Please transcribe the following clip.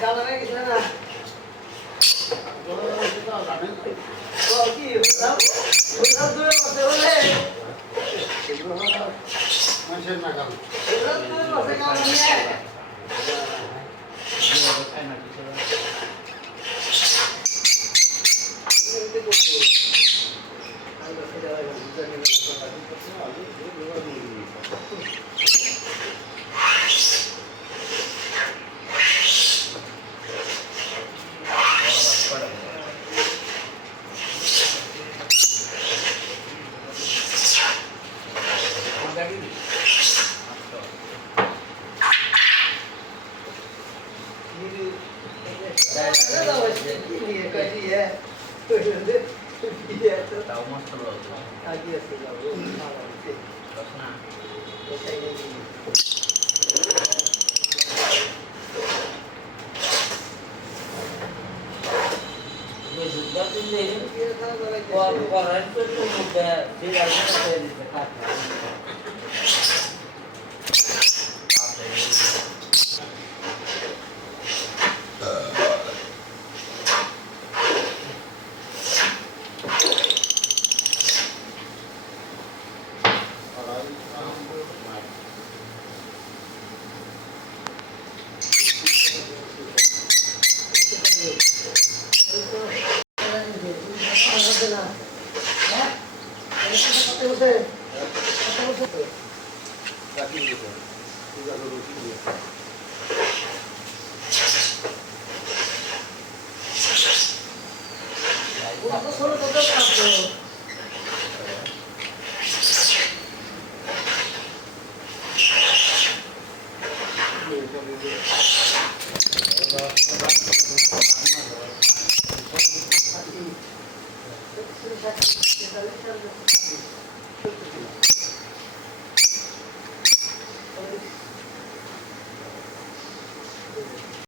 Gambarnya gimana? Oh, gitu. Udah tuh masih boleh. Masih nakal. Udah tuh masih kamunya. Tahu mas telur. Lagi sih kalau Terus nah. Juga tuh deh. Wah, keren tuh juga dia ada di dekat.